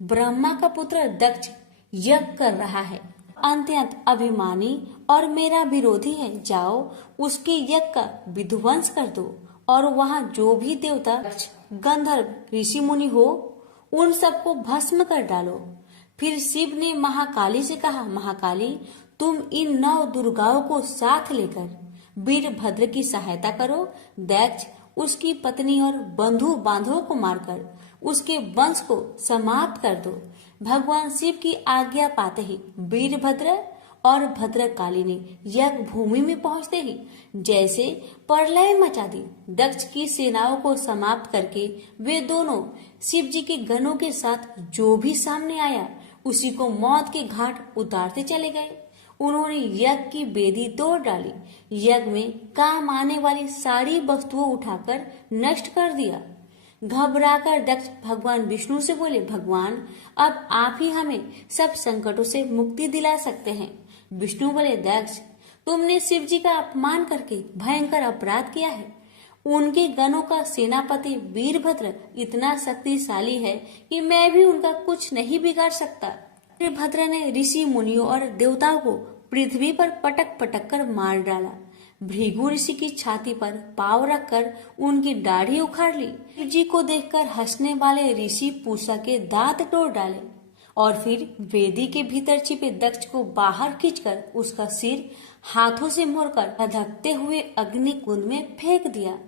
ब्रह्मा का पुत्र दक्ष यज्ञ कर रहा है, अत्यंत अभिमानी और मेरा विरोधी है। जाओ उसके यज्ञ का विध्वंस कर दो और वहाँ जो भी देवता, गंधर्व, ऋषि मुनि हो, उन सबको भस्म कर डालो। फिर शिव ने महाकाली से कहा, महाकाली, तुम इन 9 दुर्गाओं को साथ लेकर वीरभद्र की सहायता करो। दक्ष उसकी पत्नी और बंधु बांधवों को मारकर उसके वंश को समाप्त कर दो। भगवान शिव की आज्ञा पाते ही वीरभद्र और भद्रकाली ने यज्ञ भूमि में पहुंचते ही जैसे प्रलय मचा दी। दक्ष की सेनाओं को समाप्त करके वे दोनों शिव जी के गणों के साथ जो भी सामने आया उसी को मौत के घाट उतारते चले गए। उन्होंने यज्ञ की वेदी तोड़ डाली, यज्ञ में काम आने वाली सारी वस्तुओं उठाकर नष्ट कर दिया। घबराकर दक्ष भगवान विष्णु से बोले, भगवान, अब आप ही हमें सब संकटों से मुक्ति दिला सकते हैं। विष्णु बोले, दक्ष, तुमने शिव जी का अपमान करके भयंकर अपराध किया है। उनके गणों का सेनापति वीरभद्र इतना शक्तिशाली है कि मैं भी उनका कुछ नहीं बिगाड़ सकता। वीरभद्र ने ऋषि मुनियों और देवताओं को पृथ्वी पर पटक पटक कर मार डाला। भृगु ऋषि की छाती पर पांव रखकर उनकी दाढ़ी उखाड़ ली। शिव जी को देखकर हंसने वाले ऋषि पूषा के दांत तोड़ डाले और फिर वेदी के भीतर छिपे दक्ष को बाहर खींचकर उसका सिर हाथों से मोड़कर धधकते हुए अग्नि कुंड में फेंक दिया।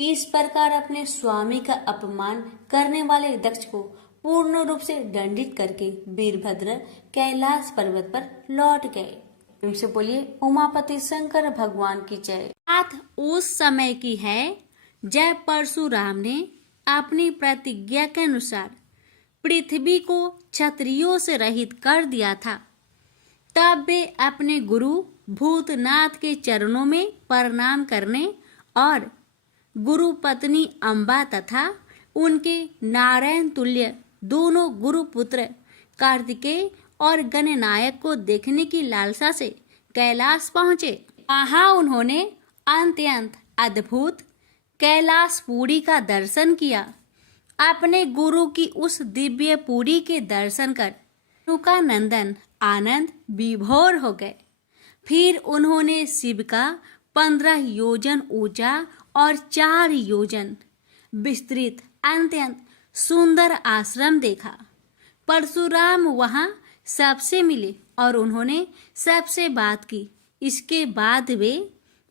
इस प्रकार अपने स्वामी का अपमान करने वाले दक्ष को पूर्ण रूप से दंडित करके वीरभद्र कैलाश पर्वत पर लौट गए। उनसे बोलिए, उमापति शंकर भगवान की जय। बात उस समय की है जब परशुराम ने अपनी प्रतिज्ञा के अनुसार पृथ्वी को क्षत्रियों से रहित कर दिया था। तब वे अपने गुरु भूतनाथ के चरणों में प्रणाम करने और गुरु पत्नी अम्बा तथा उनके नारायण तुल्य दोनों गुरु पुत्र कार्तिकेय और गणनायक को देखने की लालसा से कैलाश पहुँचे। वहाँ उन्होंने अत्यंत अद्भुत कैलाशपुरी का दर्शन किया। अपने गुरु की उस दिव्य पुरी के दर्शन कर रेणुका नंदन आनंद विभोर हो गए। फिर उन्होंने शिव का 15 योजन ऊंचा और 4 योजन विस्तृत अत्यंत सुंदर आश्रम देखा। परशुराम वहां सबसे मिले और उन्होंने सबसे बात की। इसके बाद वे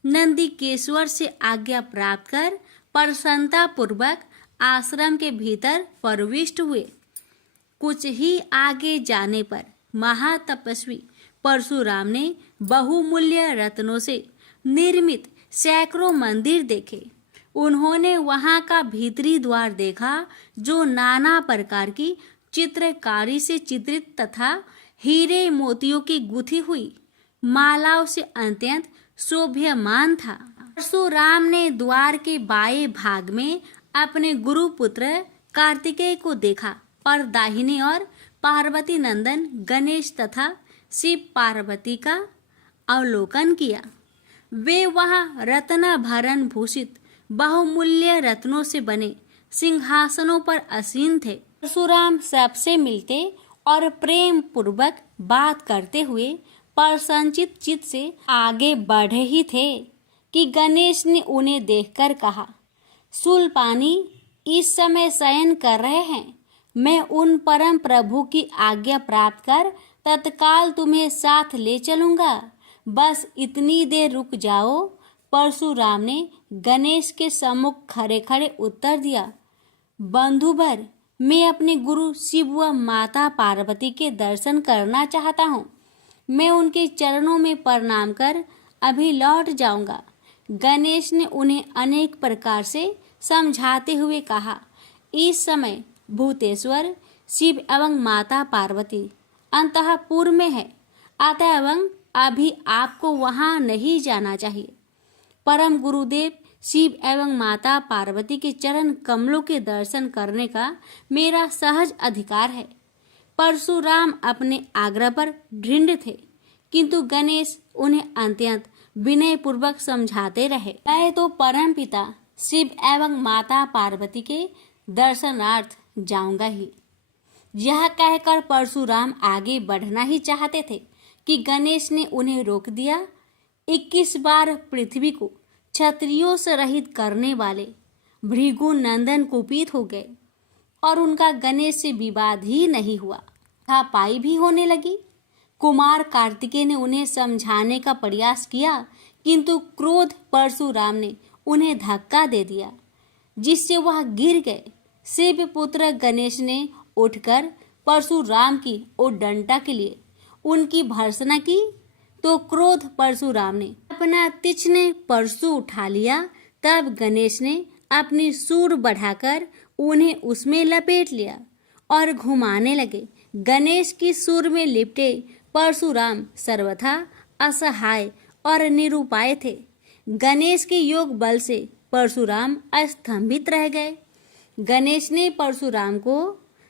नंदीकेश्वर से आज्ञा प्राप्त कर प्रसन्नता पूर्वक आश्रम के भीतर प्रविष्ट हुए। कुछ ही आगे जाने पर महातपस्वी परशुराम ने बहुमूल्य रत्नों से निर्मित सैकड़ों मंदिर देखे। उन्होंने वहां का भीतरी द्वार देखा जो नाना प्रकार की चित्रकारी से चित्रित तथा हीरे मोतियों की गुथी हुई मालाओं से अत्यंत शोभ्यमान था। परशुराम ने द्वार के बाएं भाग में अपने गुरुपुत्र कार्तिकेय को देखा और दाहिने ओर पार्वती नंदन गणेश तथा शिव पार्वती का अवलोकन किया। वे वहां रत्नाभरण भूषित बहुमूल्य रत्नों से बने सिंहासनों पर आसीन थे। परशुराम सबसे मिलते और प्रेम पूर्वक बात करते हुए प्रसन्नचित चित्त से आगे बढ़े ही थे कि गणेश ने उन्हें देखकर कहा, शूलपाणी इस समय शयन कर रहे हैं। मैं उन परम प्रभु की आज्ञा प्राप्त कर तत्काल तुम्हें साथ ले चलूंगा। बस इतनी देर रुक जाओ। परशुराम ने गणेश के सम्मुख खड़े खड़े उत्तर दिया, बंधुवर, मैं अपने गुरु शिव व माता पार्वती के दर्शन करना चाहता हूँ। मैं उनके चरणों में प्रणाम कर अभी लौट जाऊंगा। गणेश ने उन्हें अनेक प्रकार से समझाते हुए कहा, इस समय भूतेश्वर शिव एवं माता पार्वती अंतःपुर में है, अतएव अभी आपको वहां नहीं जाना चाहिए। परम गुरुदेव शिव एवं माता पार्वती के चरण कमलों के दर्शन करने का मेरा सहज अधिकार है। परशुराम अपने आग्रह पर दृढ़ थे, किंतु गणेश उन्हें अत्यंत विनय पूर्वक समझाते रहे। मैं तो परम पिता शिव एवं माता पार्वती के दर्शनार्थ जाऊंगा ही। यह कहकर परशुराम आगे बढ़ना ही चाहते थे कि गणेश ने उन्हें रोक दिया। 21 बार पृथ्वी को क्षत्रियों से रहित करने वाले भृगु नंदन कुपित हो गए और उनका गणेश से विवाद ही नहीं हुआ, हाथापाई भी होने लगी। कुमार कार्तिकेय ने उन्हें समझाने का प्रयास किया, किंतु क्रोध परशुराम ने उन्हें धक्का दे दिया, जिससे वह गिर गए। शिव पुत्र गणेश ने उठकर परशुराम की ओर डंडा के लिए उनकी भर्त्सना की, तो क्रोध परशुराम ने अपना तीक्ष्ण परशु उठा लिया। तब गणेश ने अपनी सूंड बढ़ाकर उन्हें उसमें लपेट लिया और घुमाने लगे। गणेश की सूंड में लिपटे परशुराम सर्वथा असहाय और निरुपाय थे। गणेश के योग बल से परशुराम अस्तंभित रह गए। गणेश ने परशुराम को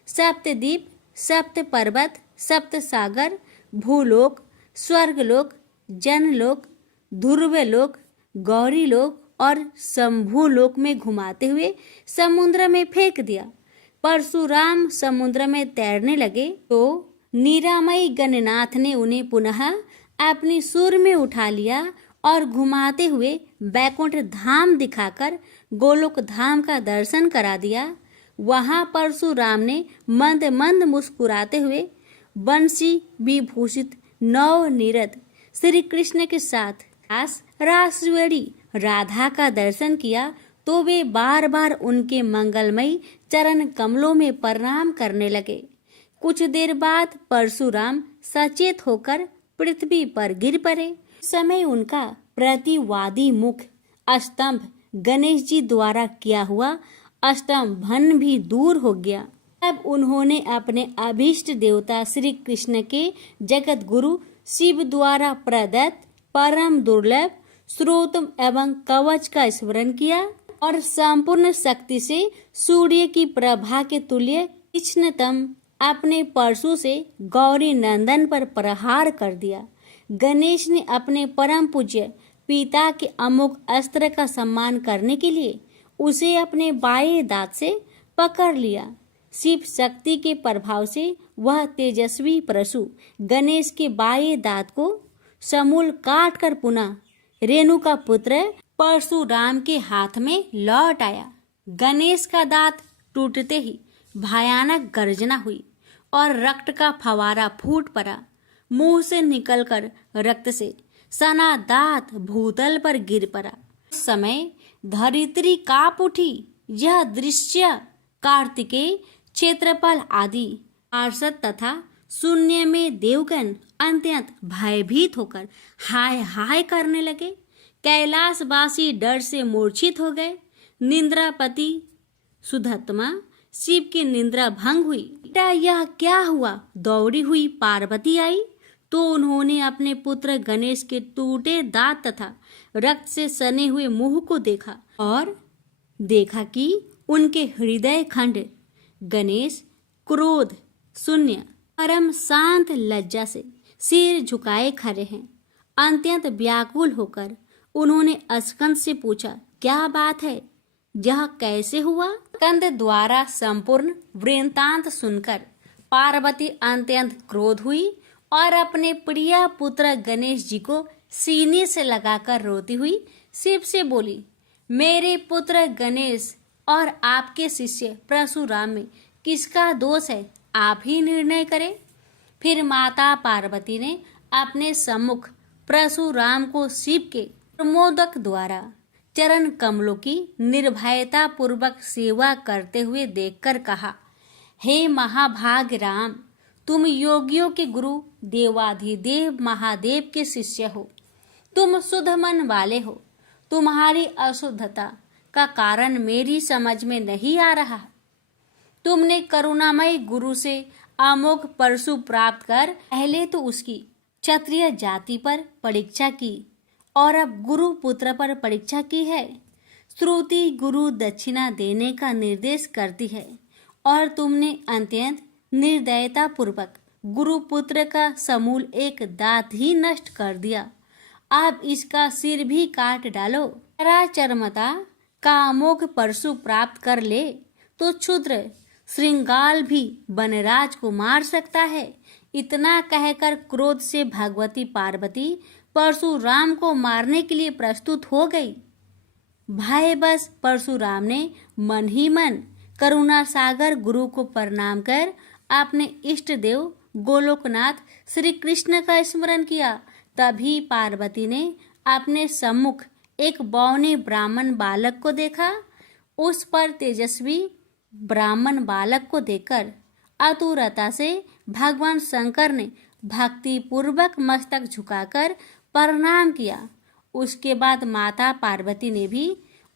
सप्तद्वीप, सप्त पर्वत, सप्त सागर, भूलोक, स्वर्गलोक, जनलोक, ध्रुवलोक, गौरीलोक और शंभुलोक में घुमाते हुए समुद्र में फेंक दिया। परशुराम समुद्र में तैरने लगे तो निरामयी गणनाथ ने उन्हें पुनः अपनी सूंड में उठा लिया और घुमाते हुए बैकुंठ धाम दिखाकर गोलोक धाम का दर्शन करा दिया। वहां परशुराम ने मंद मंद मुस्कुराते हुए बंसी विभूषित नव निरत श्री कृष्ण के साथ रासवेणी राधा का दर्शन किया, तो वे बार बार उनके मंगलमयी चरण कमलों में प्रणाम करने लगे। कुछ देर बाद परशुराम सचेत होकर पृथ्वी पर गिर पड़े। समय उनका प्रतिवादी मुख स्तंभ गणेश जी द्वारा किया हुआ स्तंभन भी दूर हो गया। तब उन्होंने अपने अभीष्ट देवता श्री कृष्ण के जगत गुरु शिव द्वारा प्रदत्त परम दुर्लभ स्रोत एवं कवच का स्मरण किया और संपूर्ण शक्ति से सूर्य की प्रभा के तुल्य तीक्ष्णतम अपने परशु से गौरी नंदन पर प्रहार कर दिया। गणेश ने अपने परम पूज्य पिता के अमोघ अस्त्र का सम्मान करने के लिए उसे अपने बाएं दांत से पकड़ लिया। शिव शक्ति के प्रभाव से वह तेजस्वी परशु गणेश के बाएं दांत को समूल काट कर पुनः रेणु का पुत्र परशुराम के हाथ में लौट आया। गणेश का दांत टूटते ही भयानक गर्जना हुई और रक्त का फवारा फूट पड़ा। मुंह से निकलकर रक्त से सना दांत भूतल पर गिर पड़ा। उस समय धरित्री कांप उठी। यह दृश्य कार्तिकेय, क्षेत्रपाल आदि पार्षद तथा शून्य में देवगण अत्यंत भयभीत होकर हाय हाय करने लगे। कैलाशवासी डर से मूर्छित हो गए। निंद्रापति सुधत्मा शिव की निंद्रा भंग हुई। बेटा यह क्या हुआ? दौड़ी हुई पार्वती आई तो उन्होंने अपने पुत्र गणेश के टूटे दांत तथा रक्त से सने हुए मुंह को देखा और देखा कि उनके हृदय खंड गणेश क्रोध शून्य परम शांत लज्जा से सिर झुकाए खड़े हैं। अत्यंत व्याकुल होकर उन्होंने स्कंद से पूछा, क्या बात है? यह कैसे हुआ? स्कंद द्वारा संपूर्ण वृत्तांत सुनकर पार्वती अत्यंत क्रोध हुई और अपने प्रिय पुत्र गणेश जी को सीने से लगाकर रोती हुई शिव से बोली, मेरे पुत्र गणेश और आपके शिष्य परशुराम में किसका दोष है? आप ही निर्णय करें। फिर माता पार्वती ने अपने सम्मुख परशुराम को शिव के प्रमोदक द्वारा चरण कमलों की निर्भयता पूर्वक सेवा करते हुए देखकर कहा, हे महाभाग राम, तुम योगियों के गुरु देवाधिदेव महादेव के शिष्य हो। तुम शुद्ध मन वाले हो। तुम्हारी अशुद्धता का कारण मेरी समझ में नहीं आ रहा। तुमने करुणामय गुरु से अमोघ परशु प्राप्त कर पहले तो उसकी क्षत्रिय जाति पर परीक्षा की और अब गुरु पुत्र पर परीक्षा की है। श्रुति गुरु दक्षिणा देने का निर्देश करती है और तुमने अत्यंत निर्दयता पूर्वक गुरु पुत्र का समूल एक दांत ही नष्ट कर दिया। अब इसका सिर भी काट डालो। चरमता का अमोघ परशु प्राप्त कर ले तो क्षुद्र श्रृंगाल भी वनराज को मार सकता है। इतना कहकर क्रोध से भगवती पार्वती परशुराम को मारने के लिए प्रस्तुत हो गई। भय बस परशुराम ने मन ही मन करुणा सागर गुरु को प्रणाम कर अपने इष्ट देव गोलोकनाथ श्री कृष्ण का स्मरण किया। तभी पार्वती ने अपने सम्मुख एक बौने ब्राह्मण बालक को देखा। उस पर तेजस्वी ब्राह्मण बालक को देखकर आतुरता से भगवान शंकर ने भक्ति पूर्वक मस्तक झुकाकर प्रणाम किया। उसके बाद माता पार्वती ने भी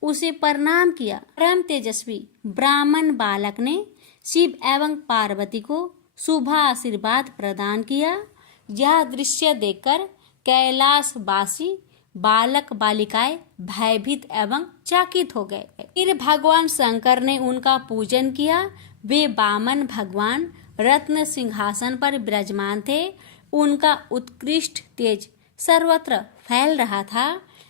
उसे प्रणाम किया। परम तेजस्वी ब्राह्मण बालक ने शिव एवं पार्वती को शुभ आशीर्वाद प्रदान किया। यह दृश्य देखकर कैलाशवासी बालक बालिकाएं भयभीत एवं चकित हो गए। फिर भगवान शंकर ने उनका पूजन किया। वे वामन भगवान रत्न सिंहासन पर विराजमान थे। उनका उत्कृष्ट तेज सर्वत्र फैल रहा था।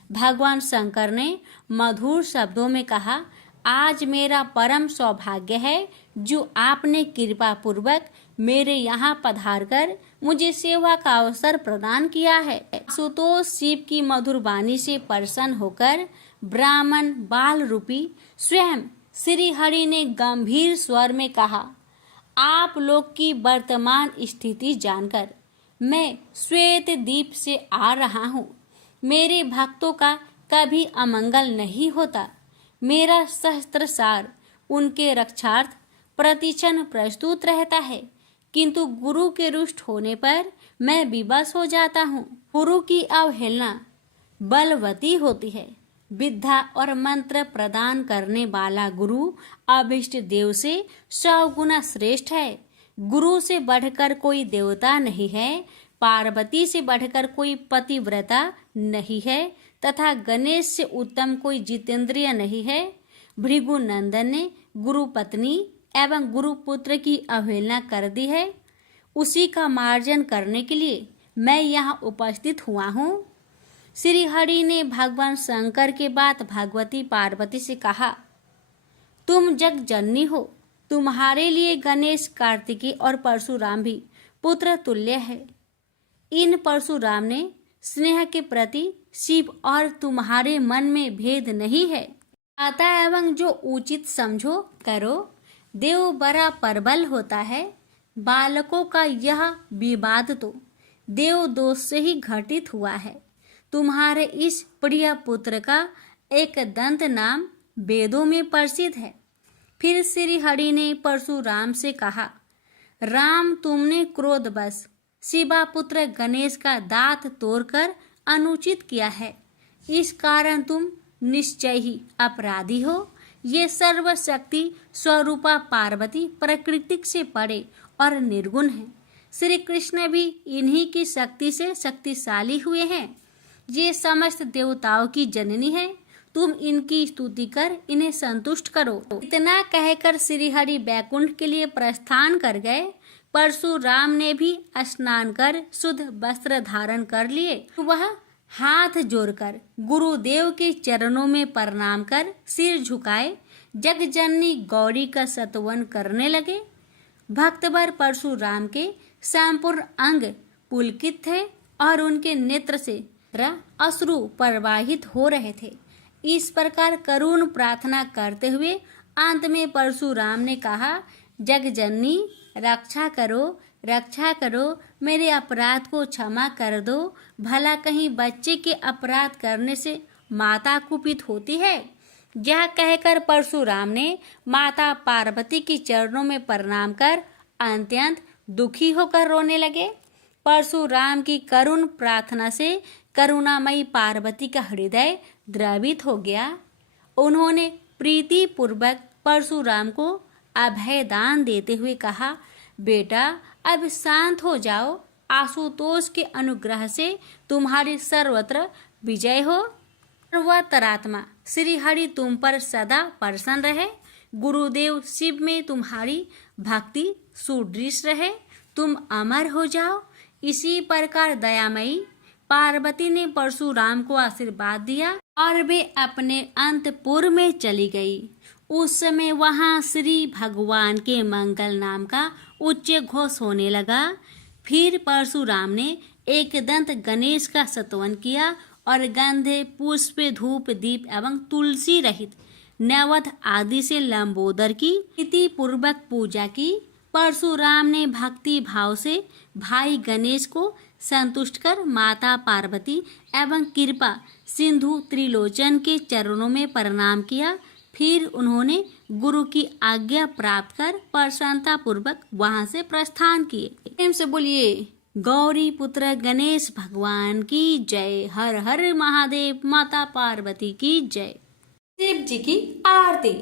भगवान शंकर ने मधुर शब्दों में कहा, आज मेरा परम सौभाग्य है जो आपने कृपा पूर्वक मेरे यहाँ पधारकर मुझे सेवा का अवसर प्रदान किया है। सुतोष शिव की मधुर वाणी से प्रसन्न होकर ब्राह्मण बाल रूपी स्वयं श्री हरि ने गंभीर स्वर में कहा, आप लोग की वर्तमान स्थिति जानकर मैं श्वेत द्वीप से आ रहा हूँ। मेरे भक्तों का कभी अमंगल नहीं होता। मेरा सहस्त्र सार उनके रक्षार्थ प्रतिक्षण प्रस्तुत रहता है, किंतु गुरु के रुष्ट होने पर मैं विवश हो जाता हूँ। गुरु की अवहेलना बलवती होती है। विद्या और मंत्र प्रदान करने वाला गुरु अभिष्ट देव से 100 गुना श्रेष्ठ है। गुरु से बढ़कर कोई देवता नहीं है, पार्वती से बढ़कर कोई पतिव्रता नहीं है तथा गणेश से उत्तम कोई जितेंद्रिय नहीं है। भृगु नंदन ने गुरु पत्नी एवं गुरु पुत्र की अवहेलना कर दी है। उसी का मार्जन करने के लिए मैं यहाँ उपस्थित हुआ हूँ। श्री हरि ने भगवान शंकर के बाद भगवती पार्वती से कहा, तुम जग जननी हो, तुम्हारे लिए गणेश, कार्तिकेय और परशुराम भी पुत्र तुल्य है। इन परशुराम ने स्नेह के प्रति शिव और तुम्हारे मन में भेद नहीं है। आता एवं जो उचित समझो करो। देव बड़ा प्रबल होता है। बालकों का यह विवाद तो देव दोष से ही घटित हुआ है। तुम्हारे इस प्रिय पुत्र का एक दंत नाम वेदों में प्रसिद्ध है। फिर श्री हरि ने परशुराम से कहा, राम, तुमने क्रोधवश शिवा पुत्र गणेश का दांत तोड़कर अनुचित किया है। इस कारण तुम निश्चय ही अपराधी हो। ये सर्वशक्ति स्वरूपा पार्वती प्रकृति से परे और निर्गुण है। श्री कृष्ण भी इन्हीं की शक्ति से शक्तिशाली हुए हैं। ये समस्त देवताओं की जननी है। तुम इनकी स्तुति कर इन्हें संतुष्ट करो। इतना कहकर श्री हरि बैकुंठ के लिए प्रस्थान कर गए। परशुराम ने भी स्नान कर शुद्ध वस्त्र धारण कर लिए। वह हाथ जोड़कर गुरुदेव के चरणों में प्रणाम कर सिर झुकाए जगजननी गौरी का स्तवन करने लगे। भक्तवर परशुराम के संपूर्ण अंग पुलकित थे और उनके नेत्र से अश्रु प्रवाहित हो रहे थे। इस प्रकार करुण प्रार्थना करते हुए अंत में परशुराम ने कहा, जगजननी, रक्षा करो, मेरे अपराध को क्षमा कर दो। भला कहीं बच्चे के अपराध करने से माता कुपित होती है। यह कहकर परशुराम ने माता पार्वती के चरणों में प्रणाम कर अत्यंत दुखी होकर रोने लगे। परशुराम की करुण प्रार्थना से करुणामयी पार्वती का हृदय द्रवित हो गया। उन्होंने प्रीति पूर्वक परशुराम को अभय दान देते हुए कहा, बेटा, अब शांत हो जाओ। आशुतोष के अनुग्रह से तुम्हारी सर्वत्र विजय हो। सर्वतरात्मा श्री हरि तुम पर सदा प्रसन्न रहे। गुरुदेव शिव में तुम्हारी भक्ति सुदृढ़ रहे। तुम अमर हो जाओ। इसी प्रकार दयामयी पार्वती ने परशुराम को आशीर्वाद दिया और वे अपने अंतपुर में चली गई। उस समय वहां श्री भगवान के मंगल नाम का उच्च घोष होने लगा। फिर परशुराम ने एक दंत गणेश का स्तवन किया और गंधे, पुष्प, धूप, दीप एवं तुलसी रहित नैवेद्य आदि से लंबोदर की प्रीति पूर्वक पूजा की। परशुराम ने भक्ति भाव से भाई गणेश को संतुष्ट कर माता पार्वती एवं कृपा सिंधु त्रिलोचन के चरणों में प्रणाम किया। फिर उन्होंने गुरु की आज्ञा प्राप्त कर प्रसन्नता पूर्वक वहां से प्रस्थान किए। प्रेम से बोलिए गौरी पुत्र गणेश भगवान की जय। हर हर महादेव। माता पार्वती की जय। शिव जी की आरती।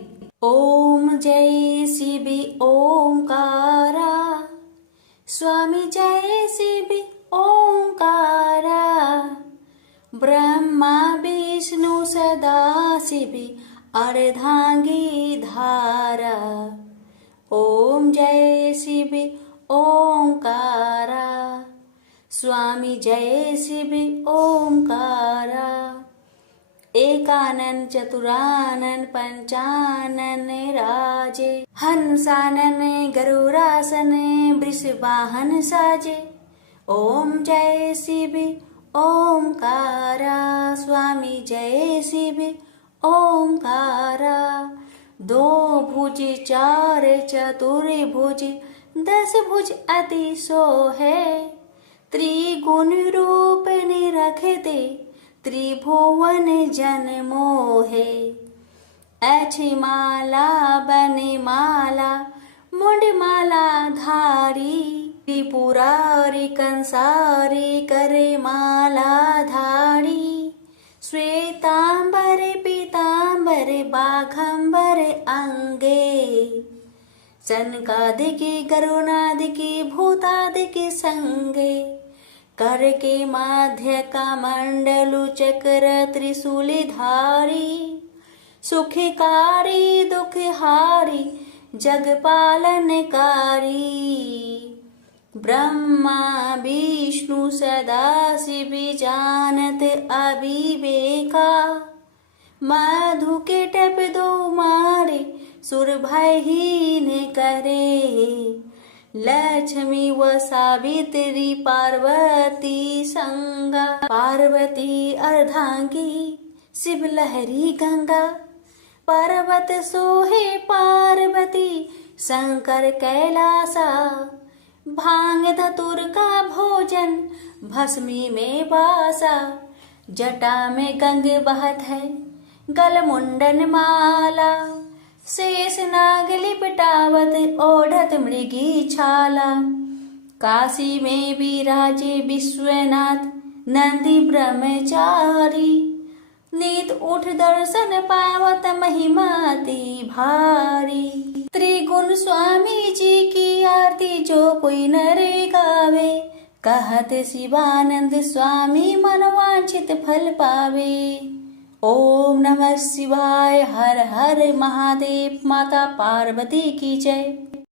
ओम जय शिव ओंकारा, स्वामी जय शिव ओंकारा, ब्रह्मा विष्णु सदा शिव अर्धांगी धारा। ओम जय शिव ओंकारा, स्वामी जय शिव ओंकारा। एकानन चतुरानन पंचानन राजे, हंसानन गरुड़ासन वृषवाहन साजे। ओम जय शिव ओंकारा, स्वामी जय शिव ओंकारा। दो भुज चार चतुर्भुज, 10 भुज अति सोहे। त्रिगुण रूप निरखते, त्रिभुवन जन मोहे। ऐछि माला बने माला, मुंड माला धारी। त्रिपुरारी कंसारी करे माला धारी। श्वेतांबर पीतांबर बाघंबर अंगे। सनकादिके गरुणादिके भूतादिके संगे। कर के माध्य का मंडलु चक्र त्रिशूली धारी। सुखकारी दुखहारी जगपालनकारी। ब्रह्मा विष्णु सदा शिव जानत अविवेका। मधु के टप दो मारे सुर भयहीन करे। लक्ष्मी व सावित्री पार्वती संगा, पार्वती अर्धांगी शिव लहरी गंगा। पर्वत सोहे पार्वती शंकर कैलासा, भांग धतुर का भोजन भस्मी में बासा। जटा में गंग बहत है गल मुंडन माला, शेष नाग लिपटावत ओढ़त मृगी छाला। काशी में विराजे विश्वनाथ नंदी ब्रह्मचारी, नीत उठ दर्शन पावत महिमाति भारी। त्रिगुण स्वामी जी की आरती जो कोई नरे गावे, कहत शिवानंद स्वामी मनवांछित फल पावे। ओम नमः शिवाय, हर हर महादेव, माता पार्वती की जय।